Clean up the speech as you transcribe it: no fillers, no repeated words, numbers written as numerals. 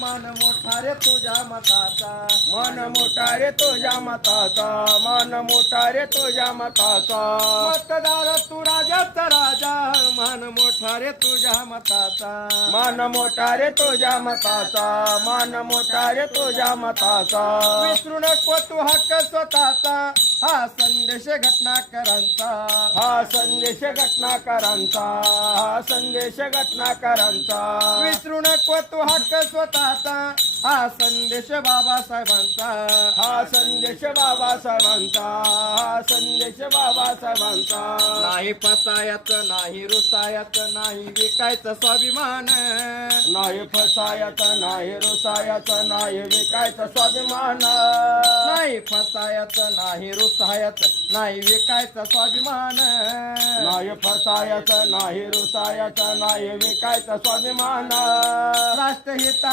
मान मोठा रे तुझ्या मताचा, मन मोठा रे तुझ्या मताचा, मन मोठा रे तुझ्या मताचा. मतदार तू राजाचा राजा, मान मोठा रे तुझ्या मताचा. मन मोठा रे तुझ्या मताचा, मन मोठा रे तुझ्या मताचा. विसरू नको तू हक्क स्वतःचा, हा संदेश घटनाकरांचा. हा संदेश घटनाकारांचा, हा संदेश घटनाकारांचा. विसरू नको तू हक्क स्वतःचा, हा संदेश बाबासाहेबांचा. हा संदेश बाबासाहेबांचा, हा संदेश बाबासाहेबांचा. नाही फसायचं नाही रुसायचं नाही विकायचं स्वाभिमान. नाही फसायचं नाही रुसायचं नाही विकायचं स्वाभिमान. नाही फसायचं नाही रुसायचं नाही विकायचं स्वाभिमान. नाही फसायचं नाही रुसायचं नाही विकायचं स्वाभिमान. राष्ट्रहिता